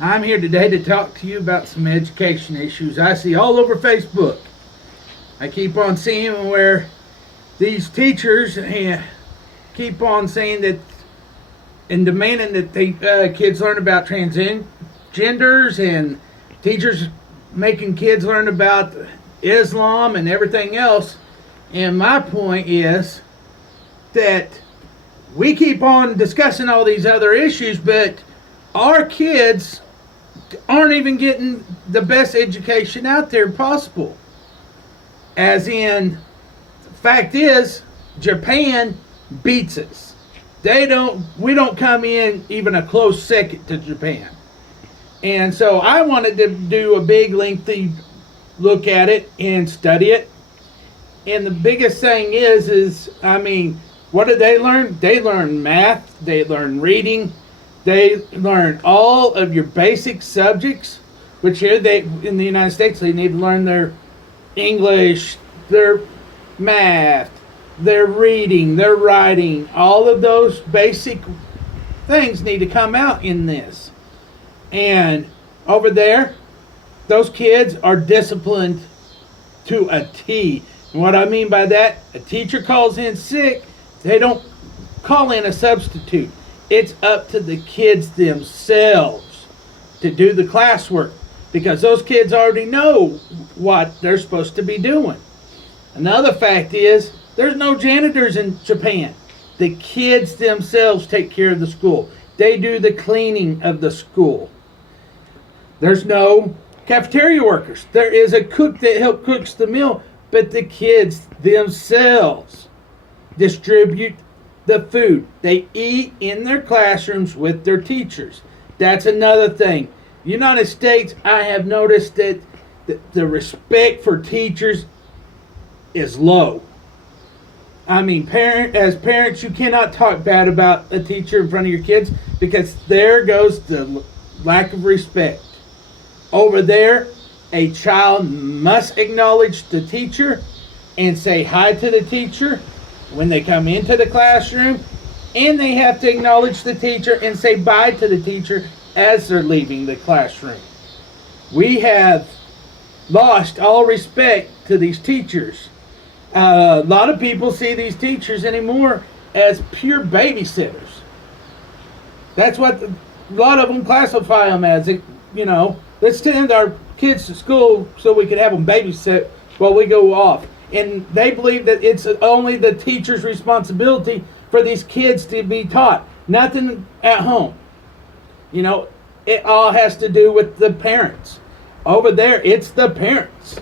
I'm here today to talk to you about some education issues I see all over Facebook. I keep on seeing where these teachers keep on saying that and demanding that the kids learn about transgenders, and teachers making kids learn about Islam and everything else. And my point is that we keep on discussing all these other issues, but our kids aren't even getting the best education out there possible. As in, fact is, Japan beats us. We don't come in even a close second to Japan. And so I wanted to do a big lengthy look at it and study it. And the biggest thing is what do they learn? They learn math, they learn reading, they learn all of your basic subjects, which here in the United States they need to learn their English, their math, their reading, their writing. All of those basic things need to come out in this. And over there, those kids are disciplined to a T. And what I mean by that, a teacher calls in sick, they don't call in a substitute. It's up to the kids themselves to do the classwork, because those kids already know what they're supposed to be doing. Another fact is, there's no janitors in Japan. The kids themselves take care of the school. They do the cleaning of the school. There's no cafeteria workers. There is a cook that helps cooks the meal, but the kids themselves distribute the food. They eat in their classrooms with their teachers. That's another thing. United States, I have noticed that the respect for teachers is low. As parents, you cannot talk bad about a teacher in front of your kids, because there goes the lack of respect. Over there, a child must acknowledge the teacher and say hi to the teacher when they come into the classroom, and they have to acknowledge the teacher and say bye to the teacher as they're leaving the classroom. We have lost all respect to these teachers. A lot of people see these teachers anymore as pure babysitters. That's what a lot of them classify them as. Let's send our kids to school so we can have them babysit while we go off. And they believe that it's only the teacher's responsibility for these kids to be taught. Nothing at home. It all has to do with the parents. Over there, it's the parents.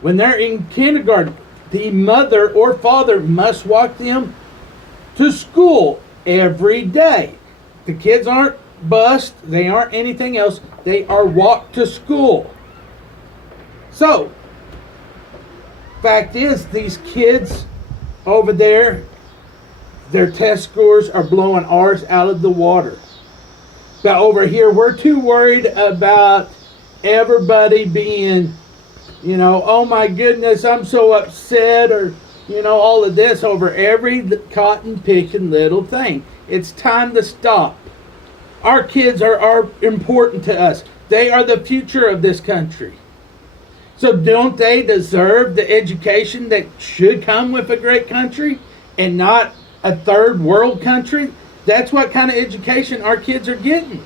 When they're in kindergarten, the mother or father must walk them to school every day. The kids aren't bused, they aren't anything else, they are walked to school. So, fact is, these kids over there, their test scores are blowing ours out of the water. But over here, we're too worried about everybody being, oh my goodness, I'm so upset, or, all of this over every cotton picking little thing. It's time to stop. Our kids are important to us. They are the future of this country. So don't they deserve the education that should come with a great country and not a third world country? That's what kind of education our kids are getting.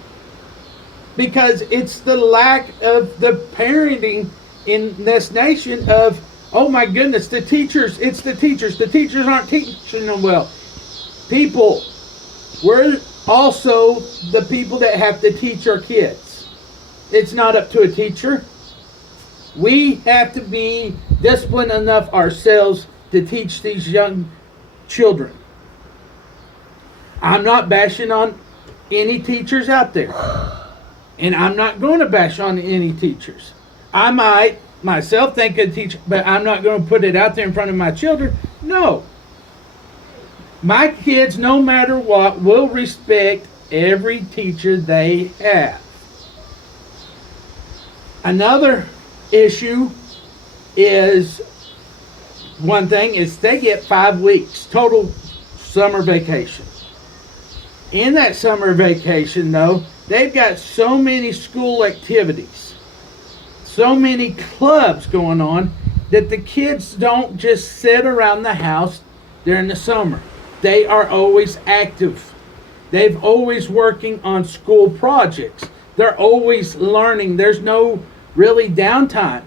Because it's the lack of the parenting in this nation of, oh my goodness, it's the teachers. The teachers aren't teaching them well. People, we're also the people that have to teach our kids. It's not up to a teacher. We have to be disciplined enough ourselves to teach these young children. I'm not bashing on any teachers out there. And I'm not going to bash on any teachers. I might myself think a teacher, but I'm not going to put it out there in front of my children. No. My kids, no matter what, will respect every teacher they have. Another issue is, one thing is they get 5 weeks total summer vacation. In that summer vacation, though, They've got so many school activities, so many clubs going on, that the kids don't just sit around the house during the summer. They are always active. They've always working on school projects. They're always learning. There's no really downtime.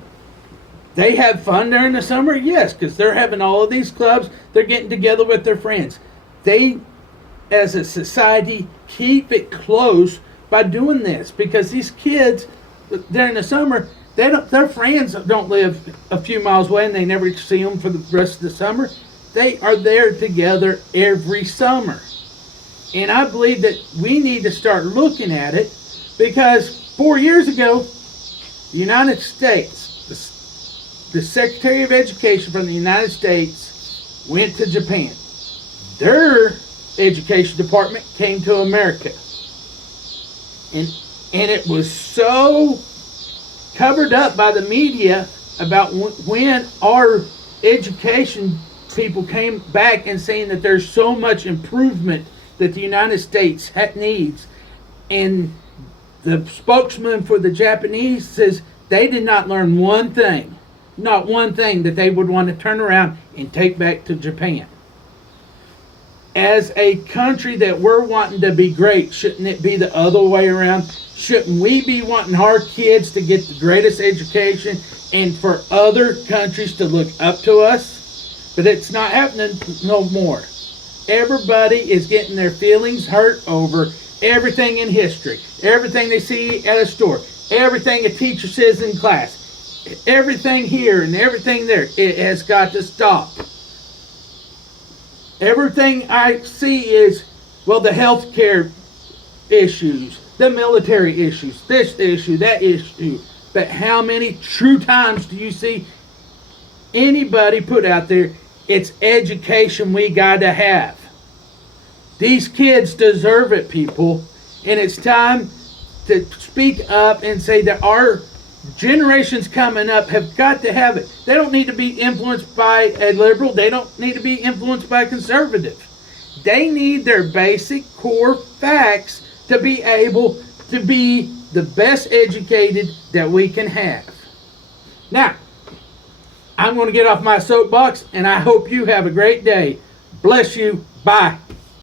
They have fun during the summer, yes, because they're having all of these clubs. They're getting together with their friends. They, as a society, keep it close by doing this, because these kids during the summer, their friends don't live a few miles away and they never see them for the rest of the summer. They are there together every summer. And I believe that we need to start looking at it, because 4 years ago, the United States, the Secretary of Education from the United States went to Japan. Their education department came to America. And it was so covered up by the media about when our education people came back and saying that there's so much improvement that the United States needs. And the spokesman for the Japanese says they did not learn one thing, not one thing that they would want to turn around and take back to Japan. As a country that we're wanting to be great, shouldn't it be the other way around? Shouldn't we be wanting our kids to get the greatest education and for other countries to look up to us? But it's not happening no more. Everybody is getting their feelings hurt over everything in history, everything they see at a store, everything a teacher says in class, everything here and everything there. It has got to stop. Everything I see is, well, the health care issues, the military issues, this issue, that issue. But how many true times do you see anybody put out there, it's education we got to have? These kids deserve it, people. And it's time to speak up and say that our generations coming up have got to have it. They don't need to be influenced by a liberal. They don't need to be influenced by a conservative. They need their basic core facts to be able to be the best educated that we can have. Now, I'm going to get off my soapbox, and I hope you have a great day. Bless you. Bye.